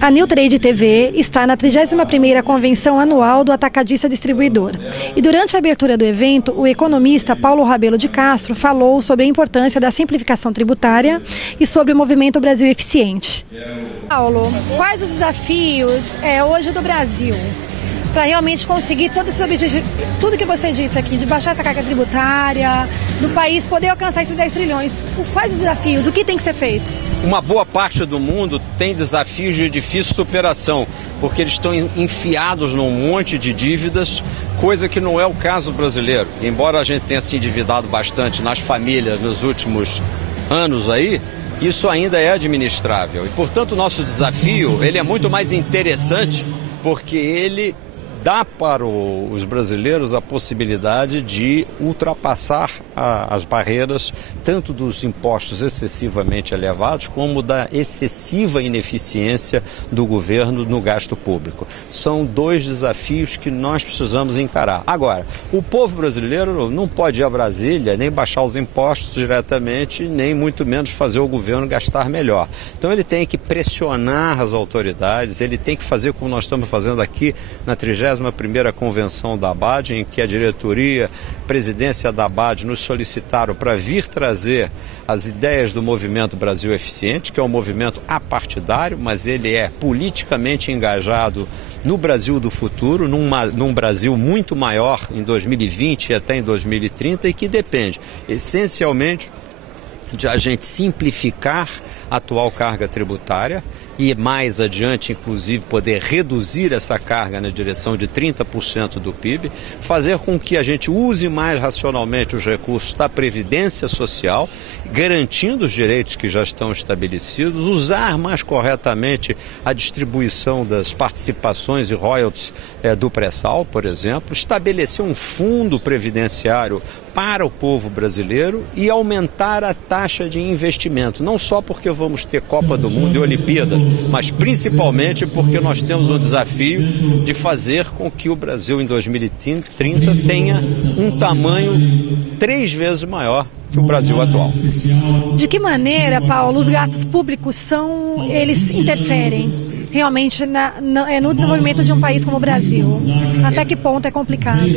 A New Trade TV está na 31ª Convenção Anual do Atacadista Distribuidor. E durante a abertura do evento, o economista Paulo Rabelo de Castro falou sobre a importância da simplificação tributária e sobre o movimento Brasil Eficiente. Paulo, quais os desafios hoje do Brasil para realmente conseguir todo esse objetivo, tudo que você disse aqui, de baixar essa carga tributária, do país poder alcançar esses 10 trilhões? Quais os desafios? O que tem que ser feito? Uma boa parte do mundo tem desafios de difícil superação, porque eles estão enfiados num monte de dívidas, coisa que não é o caso brasileiro. Embora a gente tenha se endividado bastante nas famílias nos últimos anos aí, isso ainda é administrável. E, portanto, o nosso desafio ele é muito mais interessante, porque ele dá para os brasileiros a possibilidade de ultrapassar as barreiras tanto dos impostos excessivamente elevados como da excessiva ineficiência do governo no gasto público. São dois desafios que nós precisamos encarar. Agora, o povo brasileiro não pode ir a Brasília nem baixar os impostos diretamente, nem muito menos fazer o governo gastar melhor. Então ele tem que pressionar as autoridades, ele tem que fazer como nós estamos fazendo aqui na 31ª Convenção da ABAD, em que a diretoria, presidência da ABAD nos solicitaram para vir trazer as ideias do movimento Brasil Eficiente, que é um movimento apartidário, mas ele é politicamente engajado no Brasil do futuro, num Brasil muito maior em 2020 e até em 2030, e que depende essencialmente de a gente simplificar a atual carga tributária e mais adiante, inclusive, poder reduzir essa carga na direção de 30% do PIB, fazer com que a gente use mais racionalmente os recursos da Previdência Social, garantindo os direitos que já estão estabelecidos, usar mais corretamente a distribuição das participações e royalties do pré-sal, por exemplo, estabelecer um fundo previdenciário para o povo brasileiro e aumentar a taxa de investimento, não só porque vamos ter Copa do Mundo e Olimpíada, mas principalmente porque nós temos um desafio de fazer com que o Brasil em 2030 tenha um tamanho 3 vezes maior que o Brasil atual. De que maneira, Paulo, os gastos públicos eles interferem realmente no desenvolvimento de um país como o Brasil? Até que ponto é complicado?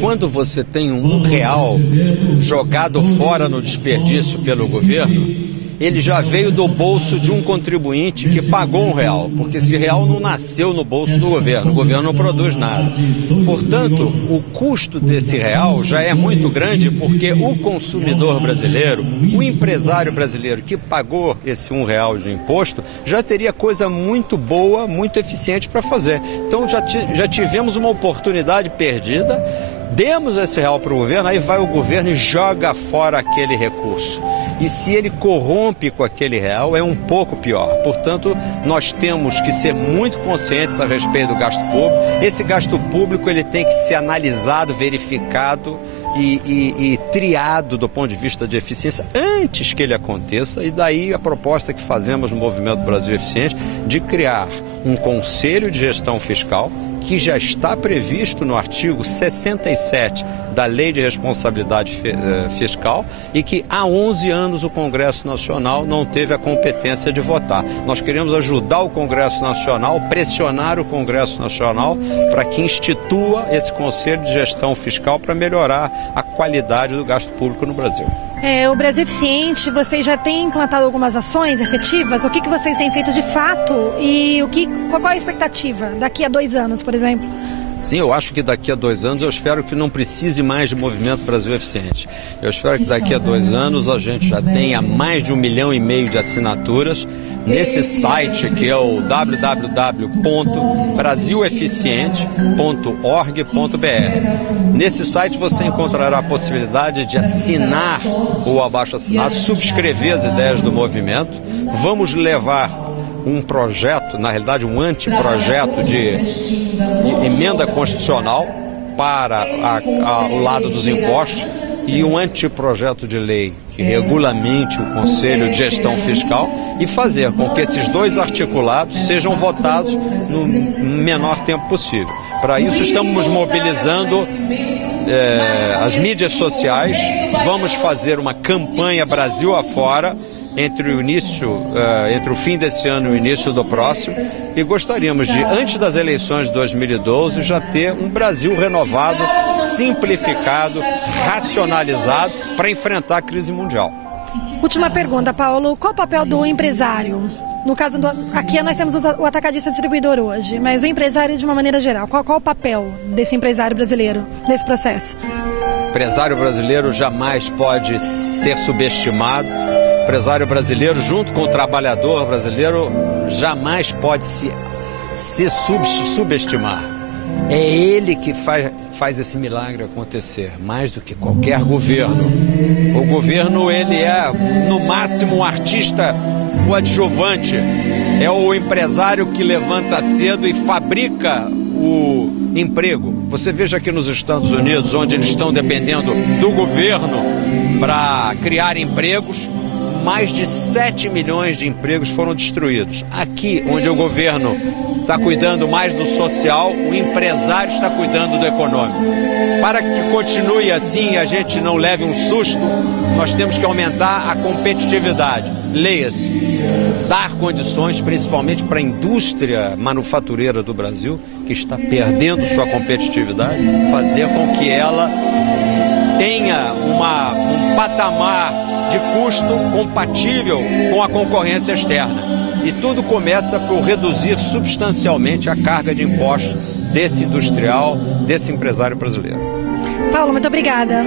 Quando você tem R$1 jogado fora no desperdício pelo governo, ele já veio do bolso de um contribuinte que pagou R$1, porque esse real não nasceu no bolso do governo, o governo não produz nada. Portanto, o custo desse real já é muito grande, porque o consumidor brasileiro, o empresário brasileiro que pagou esse R$1 de imposto, já teria coisa muito boa, muito eficiente para fazer. Então já tivemos uma oportunidade perdida, demos esse real para o governo, aí vai o governo e joga fora aquele recurso. E se ele corrompe com aquele real, é um pouco pior. Portanto, nós temos que ser muito conscientes a respeito do gasto público. Esse gasto público ele tem que ser analisado, verificado e triado do ponto de vista de eficiência antes que ele aconteça. E daí a proposta que fazemos no Movimento Brasil Eficiente de criar um conselho de gestão fiscal que já está previsto no artigo 67 da Lei de Responsabilidade Fiscal e que há 11 anos o Congresso Nacional não teve a competência de votar. Nós queremos ajudar o Congresso Nacional, pressionar o Congresso Nacional para que institua esse Conselho de Gestão Fiscal para melhorar a qualidade do gasto público no Brasil. O Brasil Eficiente, vocês já têm implantado algumas ações efetivas? O que vocês têm feito de fato e qual é a expectativa daqui a 2 anos, por exemplo? Sim, eu acho que daqui a 2 anos eu espero que não precise mais de Movimento Brasil Eficiente. Eu espero que daqui a 2 anos a gente já tenha mais de 1,5 milhão de assinaturas nesse site que é o www.brasileficiente.org.br. Nesse site você encontrará a possibilidade de assinar o abaixo-assinado, subscrever as ideias do movimento. Vamos levar um projeto, na realidade um anteprojeto de emenda constitucional para o lado dos impostos, e um anteprojeto de lei que regulamente o Conselho de Gestão Fiscal e fazer com que esses dois articulados sejam votados no menor tempo possível. Para isso, estamos mobilizando as mídias sociais, vamos fazer uma campanha Brasil afora entre o fim desse ano e o início do próximo, e gostaríamos de, antes das eleições de 2012, já ter um Brasil renovado, simplificado, racionalizado para enfrentar a crise mundial. Última pergunta, Paulo. Qual o papel do empresário? No caso, aqui nós temos o atacadista distribuidor hoje, mas o empresário de uma maneira geral, qual o papel desse empresário brasileiro nesse processo? O empresário brasileiro jamais pode ser subestimado. O empresário brasileiro, junto com o trabalhador brasileiro, jamais pode se subestimar. É ele que faz esse milagre acontecer, mais do que qualquer governo. O governo, ele é, no máximo, um artista coadjuvante. É o empresário que levanta cedo e fabrica o emprego. Você veja aqui nos Estados Unidos, onde eles estão dependendo do governo para criar empregos, mais de 7 milhões de empregos foram destruídos. Aqui, onde o governo está cuidando mais do social, o empresário está cuidando do econômico. Para que continue assim e a gente não leve um susto, nós temos que aumentar a competitividade. Leia-se, dar condições principalmente para a indústria manufatureira do Brasil, que está perdendo sua competitividade, fazer com que ela tenha um patamar de custo compatível com a concorrência externa. E tudo começa por reduzir substancialmente a carga de impostos desse industrial, desse empresário brasileiro. Paulo, muito obrigada.